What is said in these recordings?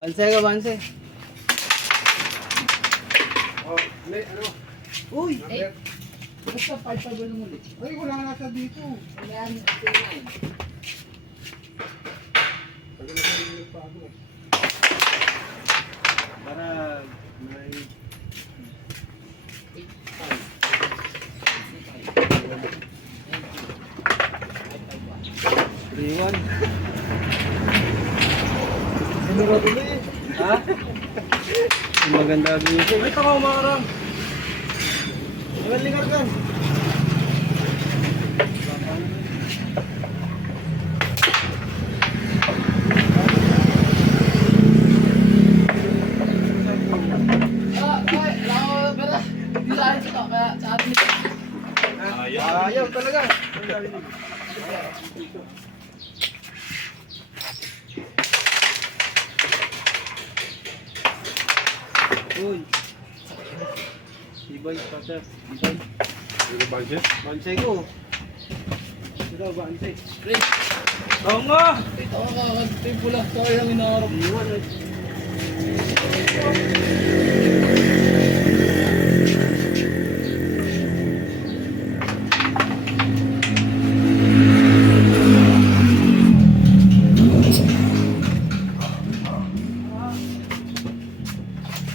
Banse ka, banse. Oh, ulit, ano? Uy! Eh, basta 5-5 lang ulit. Ay, wala nga nasa dito. Ayan, 9. Pag nasa pa ako. Para may... 3-1. Ano ba ito eh? Ha? Maganda dito. Ay, tama umarang. Ilan lingar kan? Ayaw talaga. Uy! Ibay, pater. Ibay. Ano ba dyan? Banse ko. Ito, banse. Chris, Oo nga! ito ka kakagtay pula. Sorry ang inaarap. Iwan eh.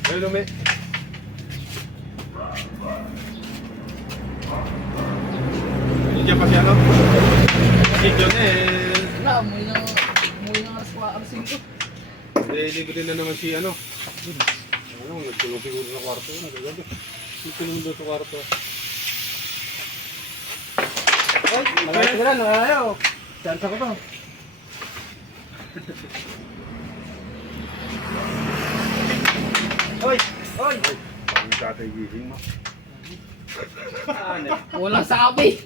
Ay, lumi. Diyan pa siya, no? Si John eh. Wala, umuwi na alas 5. Libre na naman si ano. Ano, nagtulong siguro sa kwarto. Nagtulong doon sa kwarto. Ay, nagayos ka na, nagayaw. Chance ko to. Hoy! Hoy! Ang tatay gising mo. Ano? Walang sabi.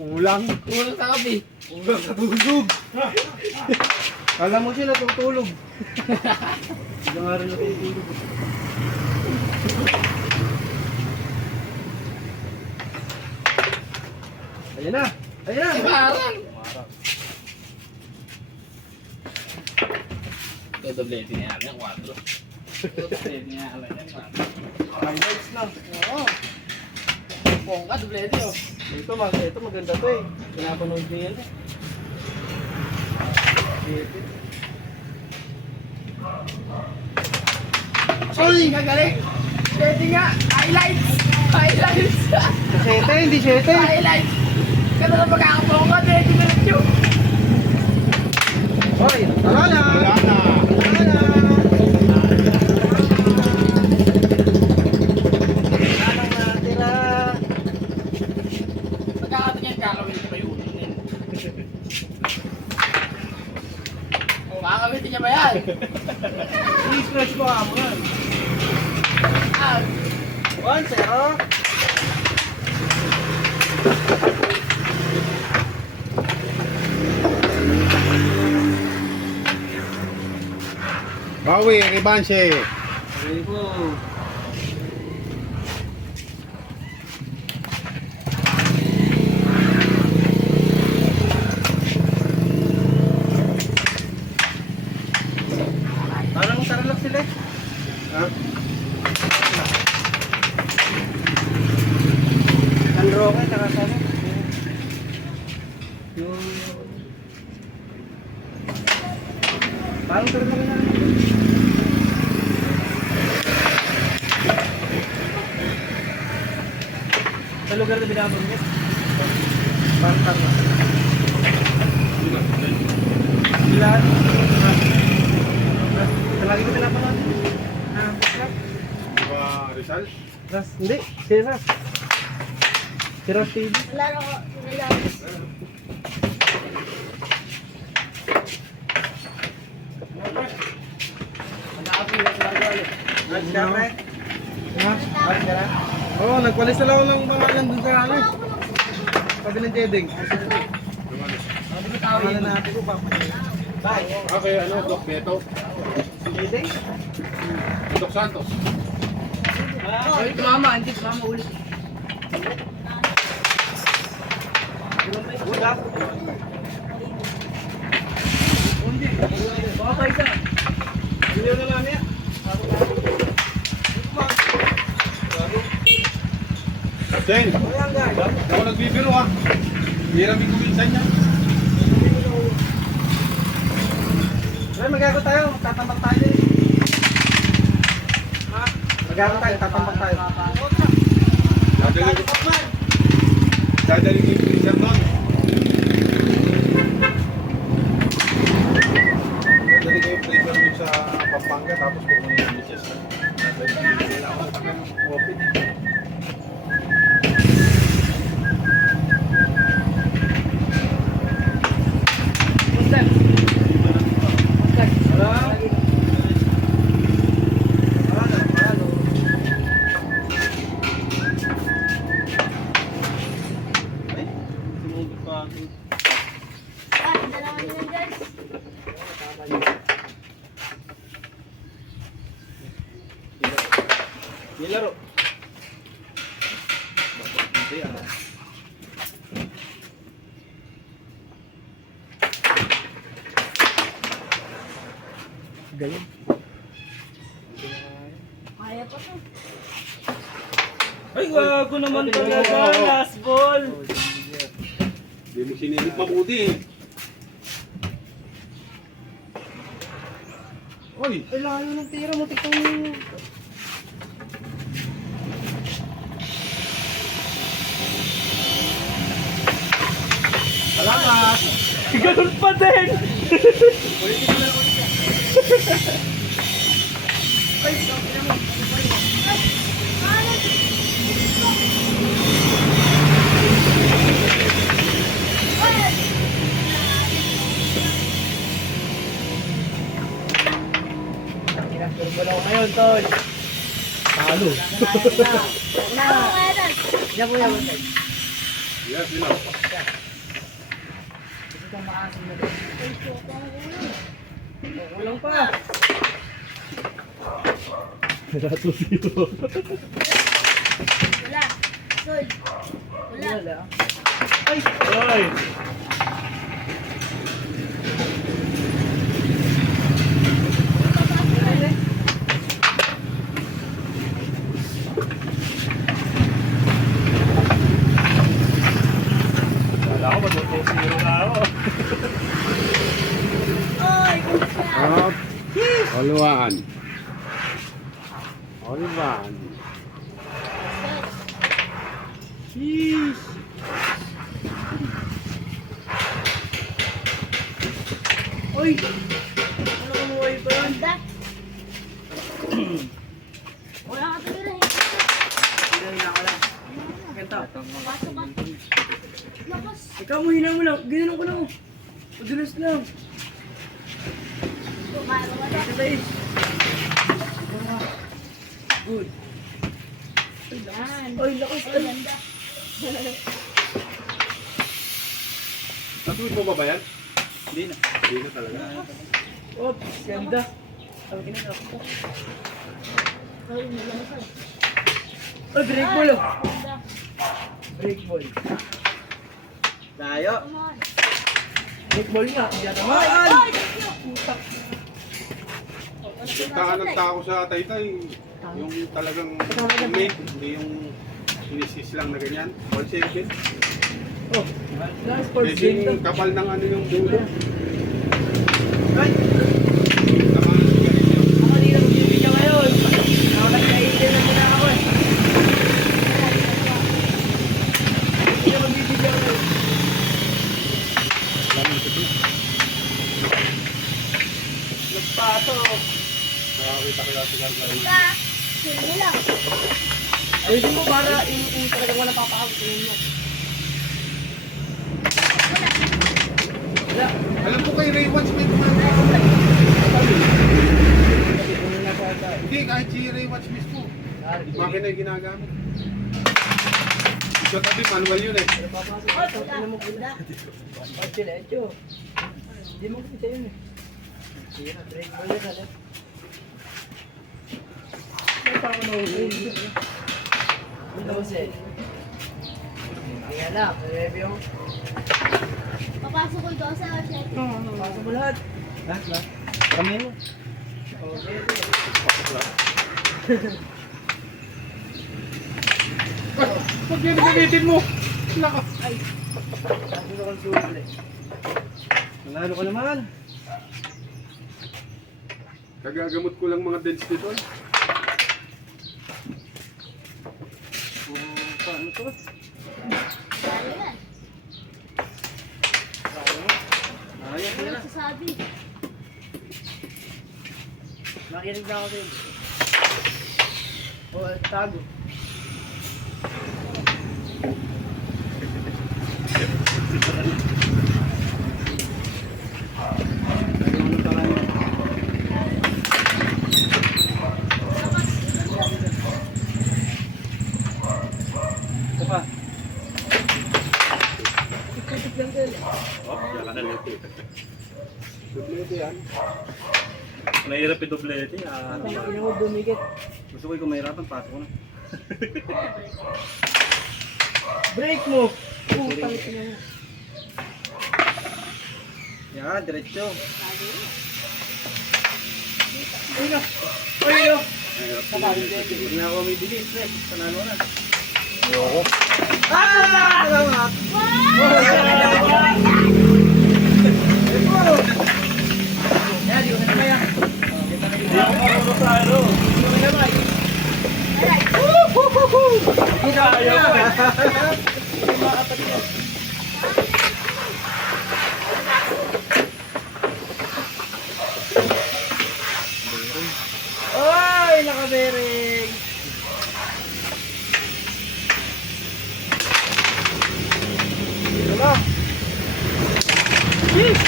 Ulang. Walang sabi. Ulang sa tulog. Alam mo siya natutulog. Hindi nga rin natutulog. Ayan na! Ayan na! Parang. Ito doblete niya yan, 4. Ito doblete niya yan, 4. Highlights lang. Oo. Pongka, doblete oh. Ito maganda to eh. Pinapanood ko yan eh. Ay, gagaling. Doblete nga. Highlights. Highlights. Sete, hindi sete. Highlights. Kaya na pagkakapongka, doblete na rin yun. Hoy! Tara na! Wala na. Tara na! Anong natira? Pagkakatingin ka, kawin ka ba yun? Makakawitin niya ba yan? I-scratch mo ka mo yan. Ah, 1-0. Bawi, revanche. Sabi po. Parang saralak sila eh. Ha? San Roque, tsaka sana. Yung... Parang saralak na. Sa lugar na binabanggit. Parang saralak. Ilan? Lagi ko pinapanood. Di ba Rizal? Ras, hindi. Si Ras. Si Ras TV. laro ko. Nag ka pre? Ha? Nag ka na? Oo, nagpalis na lang ako ng pangalan dun sa ano. Sabi ng Jedeng. Pangalan natin ko pa. Bye. Okay, ano, Doc Beto. Hindi. Doc Santos. Ay, mama, hindi mama ulit. Wala. Hindi. Baka isa. Hindi na lang niya. Jen, ako nagbibiro ha. Hirap yung kuminsan niya. Ay, magago tayo. Tatambak tayo eh. Magago tayo, tatambak tayo. Dadaling yung freezer doon. Dadaling ko yung freezer doon sa Pampanga tapos kukunin yung dishes. Dadaling ako sa kanya ng open. Nilaro. Galing. Kaya pa to. Ay, gago naman talaga. Last ball. Hindi mo sinilip mabuti eh. Oy! Ay, layo ng tira mo. Tignan mo. Salamat! Ganun pa din. Wala ko ngayon, tol. Talo. Yan po yan. Yes, sila. Walang pa. Rato zero. Wala. Sol. Wala. Wala. Ay! Ay! Wala ko, mag-2-0 na ako. Oy, kumusta? Up. All one. All one. Sheesh! Uy! Ano ka mo wifi? Ganda. Wala ka tumira eh. Hinahin ako lang. Ganto. Pasok ka. Lakas. Ikaw mo, hinahin mo lang. Ginanon ko lang. Madulas lang. Kumain mo ba? Sabay. Good. Yan. Ay, lakas. Ay, ganda. Natuwid mo ba ba yan? Hindi na. Hindi na talaga. Oops, ganda. Sabi ka na ako. Ay, nilasan. Ay, break ball oh. Ganda. Break ball. Layo. Come on. Break ball nga. Hindi na naman. Ay, thank you. Putak. Puntahan ng tao sa Taytay. Yung talagang made, hindi yung inisis lang na ganyan. All second. Oh, last sports game to. Medyo kapal ng ano yung dulo. Ay, Tama na siya ganyan. ako hindi na magbibigyan ngayon. Nakakaitin na muna ako eh. Hindi na magbibigyan ngayon. Nagpato. Nakakita ko yung sigar na Ka. Sino lang? Ayun mo para yung talagang walang papakawin sa inyo. Wala. Alam ko kay Ray Watch may kumanda. Hindi, kahit si Ray Watch mismo. Makina yung ginagamit. Sa tabi, manual yun eh. Oy, wala. Ganda. Pagsilecho. Hindi mo kita yun eh. Sira, break mo yun alam. May pa ako na-uwi. Ano ba siya? Hindi alam, review. Papasok ko doon sa set. Pasok mo lahat. Lahat? Kami mo. Pag yan gamitin mo. Naka. Ano kang sulit? Nanalo ka naman. Kagagamot ko lang mga dents dito. Paano to? Kaya yan. Ayos Ano na. nagsasabi? Makinig na ako sa'yo. O, tago. Ano pa lang yun? Ito pa. Ikutik lang din. Oh, yan ka na lang. Dublete yan. Nahirap yung doblete. Ah, Ang ina mo dumikit. gusto ko yung mahirapan, pasok ko na. Break mo! Putang ina mo. Yan, diretso. Ay na! Ay na! Huwag na ako may bilhin, Fred. Panalo na. Ah! Salamat! Yan, di ko na kaya. Hindi ako marunong sa ano. Di ko na kaya. Ayaw ko. Mga kapatid yan. Oy! Nakabering! Dito lang. Yes!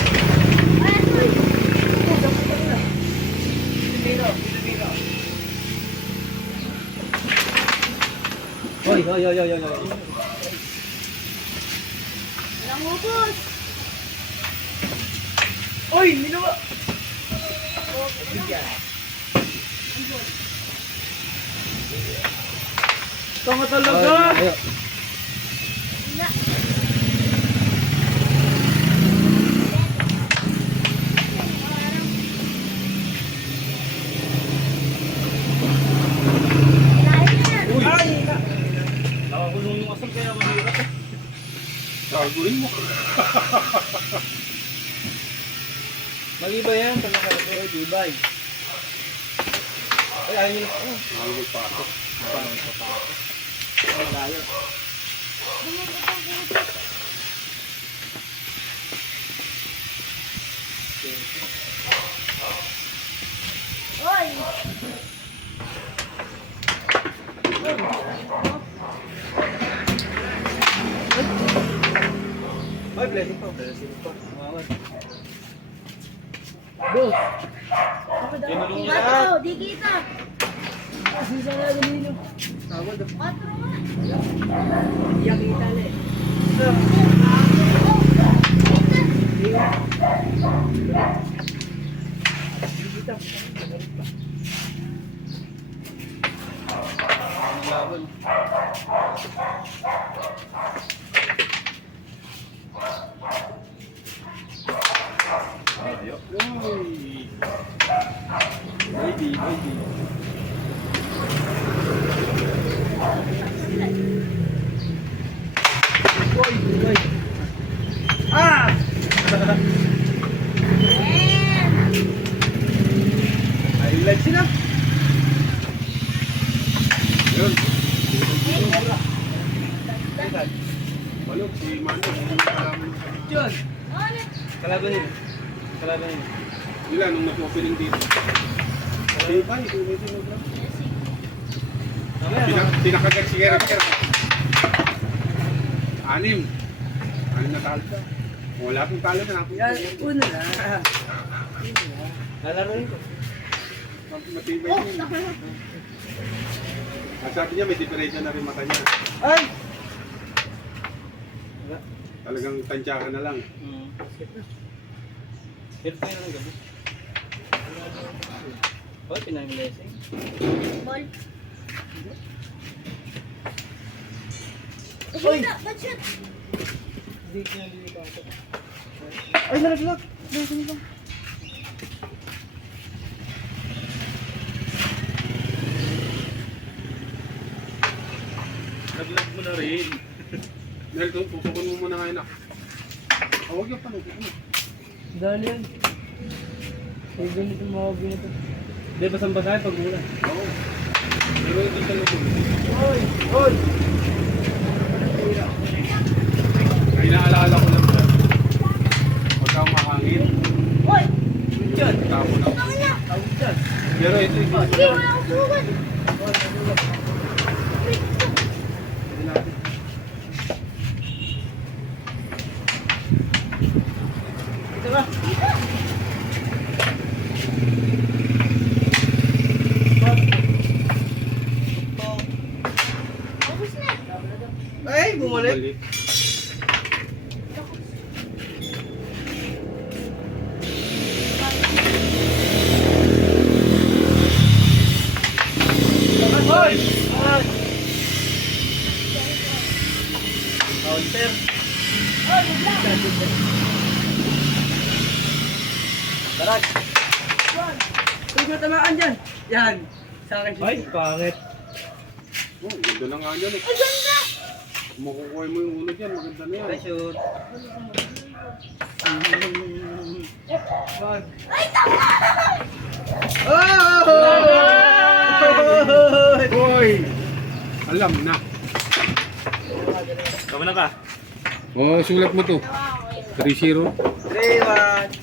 Hoy, hoy, hoy, hoy, hoy. Walang ubos. Oy! Minuwa! Tama talaga! Ayaw. Wala. Ay! Nakakulong yung asal kaya mahirap eh. Gagawin mo. Mali ba yan? Pag nakalagay, di ba? Ay, ayaw nyo na. Mahal magpasok. Malayo. Oy! Ay, blessing pa. Blessing pa. Boss! Tinulong niya Bato, lahat. di kita. Kasi sa alumino. Tawad. Patro nga. Iyak kita na eh. Kita. Laban. Ayaw. Uy. Baby, baby. Boy, boy. Ah! Ayan. Highlight sila. Yun. Dagdag. Balog si Mano. Yung kalaman. John. Ulit. Kalaban nila. Kalaban nila. Nila nung nag-opening dito. Di ba? Hindi ko medyo nag- Pinakagat si Gerard. Anim. Anim na talo ka. Wala akong talo na. Yan, una na. Lalaroin ko. Matibay Oh, yun. naku. At sabi niya may diferensya na rin mata niya. Ay! Talagang tansyahan na lang. Hit pa yun ng gabi. Oh, pinang-blessing. Ball. Oy! Shoot, ba't shoot? Hindi ko nalilito ako. Ay, nalaglag! Blessing lang. Laglag mo na rin. Mel, tutukon mo muna ngayon. Huwag yung panutok mo. Dali yan. Ay, ganito mga ganito. Hindi, basang-basa pag muna. Oo. Pero hindi ka lupon. Hoy! Hoy! Ay, naalala ko lang ba? Huwag kang mahangin. Hoy! Diyan! Tapo na. Tama na! Tawag dyan! Pero ito yung Hindi, wala akong sugat. Ito ba? Tapos na. Ay! Bumalik! balik. Hoy! Hoy! Counter! Hoy, bigla. Darag! Huwag na tamaan dyan! Yan! Sa akin siya. Ay, pangit! Oh, ganda na nga yan eh. Ay, ganda. Kung makukuha mo yung ulo dyan, maganda na yan. Pressure! Wag! Ay, tama. Oh! Hoy! Alam na. Tama na ka. Oh, sulat mo to. 3-0. 3-1!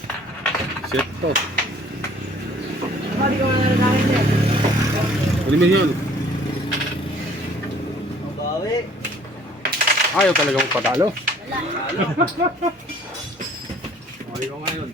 Set to. Mali ka wala na nakin yan. Ano mo yun? Mabawi! Ayaw talaga mong patalo. Wala. Talo! Ayaw nga yun.